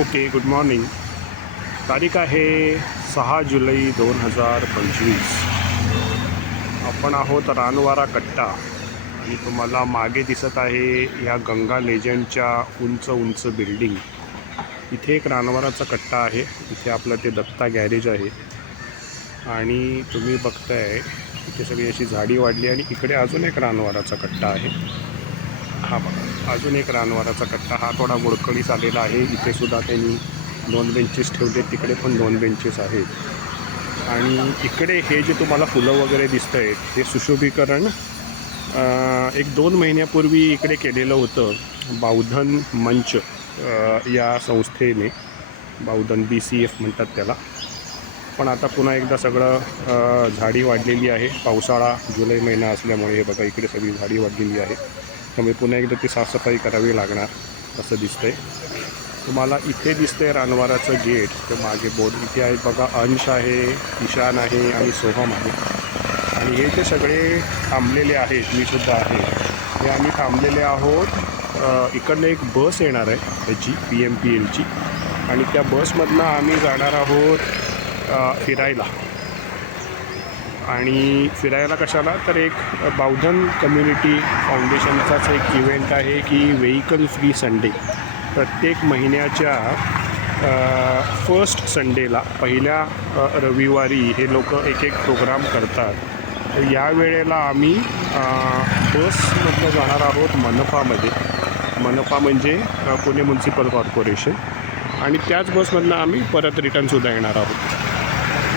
Okay, good morning. तारीख आहे 6 जुलै 2025. आपण आहोत रानवारा कट्टा आणि तुम्हाला मागे दिसत आहे या गंगा लेजंडच्या उंच उंच बिल्डिंग. इथे एक रानवाराचा कट्टा आहे. इथे आपलं ते दत्ता गॅरेज आहे आणि तुम्ही बघताय इथे सगळी अशी झाडी वाढली आणि इकडे अजून एक रानवाराचा कट्टा आहे. हा बघा, अजून एक रानवाराचा कट्टा. हा थोडा मोडकळीस आलेला आहे. इथे सुद्धा त्यांनी 2 बेंचेस ठेवले, तिकडे पण 2 बेंचेस आहेत. आणि इकडे हे जे तुम्हाला फुलं वगैरे दिसत आहेत ते सुशोभीकरण 1-2 महिन्यापूर्वी इकडे केलेलं होतं बावधन मंच या संस्थेने. बावधन BCF म्हणतात त्याला. पण आता पुन्हा एकदा सगळं झाडी वाढलेली आहे. पावसाळा जुलै महिना असल्यामुळे हे बघा इकडे सगळी झाडी वाढलेली आहे. त्यामुळे पुन्हा एकदा ती साफसफाई करावी लागणार असं दिसतंय. तुम्हाला इथे दिसतंय रानवाराचं गेट. तर मागे बोर्ड इथे आहे बघा. अंश आहे, ईशान आहे आणि सोहम आहे. आणि हे ते सगळे थांबलेले आहेत. मी सुद्धा आहे. हे आम्ही थांबलेले आहोत. इकडनं एक बस येणार आहे ह्याची PMPLची आणि त्या बसमधनं आम्ही जाणार आहोत फिरायला. आणि फिरायला कशाला तर एक बावधन कम्युनिटी फाउंडेशनचाच एक इव्हेंट आहे की व्हेकल फ्री संडे. प्रत्येक महिन्याच्या फर्स्ट संडेला पहिल्या रविवारी हे लोक एक प्रोग्राम करतात. तर या वेळेला आम्ही बसमधनं जाणार आहोत मनपामध्ये. मनपा म्हणजे पुणे म्युन्सिपल कॉर्पोरेशन. आणि त्याच बसमधनं आम्ही परत रिटर्नसुद्धा येणार आहोत.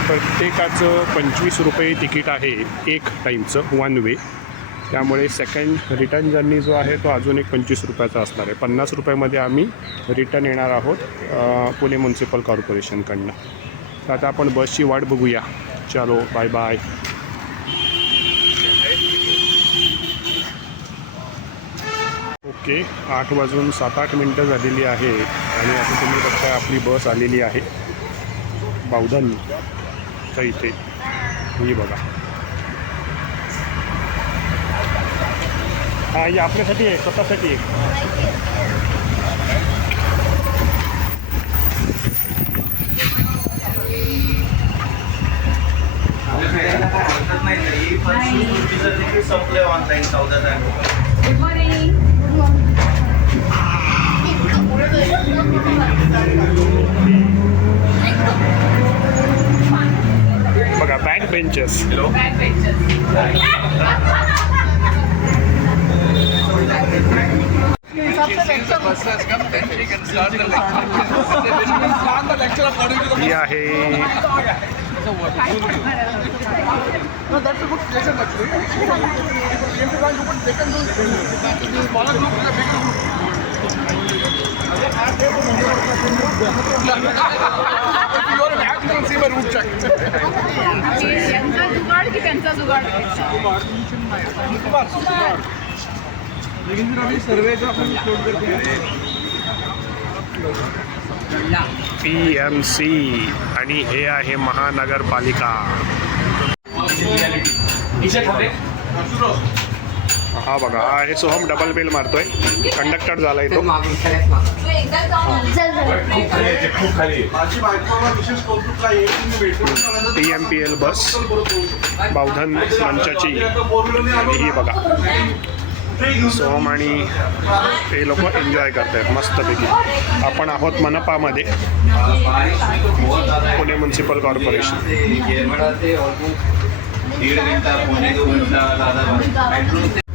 प्रत्येकाचं 25 रुपये तिकीट आहे एक टाईमचं 1 वे. त्यामुळे सेकंड रिटर्न जर्नी जो आहे तो अजून एक 25 रुपयाचा असणार आहे. 50 रुपयामध्ये आम्ही रिटर्न येणार आहोत पुणे म्युन्सिपल कॉर्पोरेशनकडनं. तर आता आपण बसची वाट बघूया. चलो, बाय बाय. ओके, 8 वाजून 7-8 मिनटं झालेली आहे आणि आता तुम्ही बघताय आपली बस आलेली आहे बावधनच्या इथे. ही बघा, हा ही आपल्यासाठी आहे, स्वतःसाठी आहे. संपले ऑनलाईन 14 तारखेला. Good morning. बघा बॅक बेंचेस. Back benches. ही आहे यांचा जुगाड की त्यांचा जुगाड? PMC आणि हे आहे महानगरपालिका. हा बघा, हा आहे सोहम. डबल बेल मारतोय. कंडक्टर झालाय तो. PMPL बस बावधन मंचाची. आणि ही बघा सोहम आणि ते लोक एन्जॉय करत आहेत मस्तपैकी. आपण आहोत मनपामध्ये, पुणे म्युन्सिपल कॉर्पोरेशन. 1.5 घंटा, 1.5 घंटा, 2 घंटा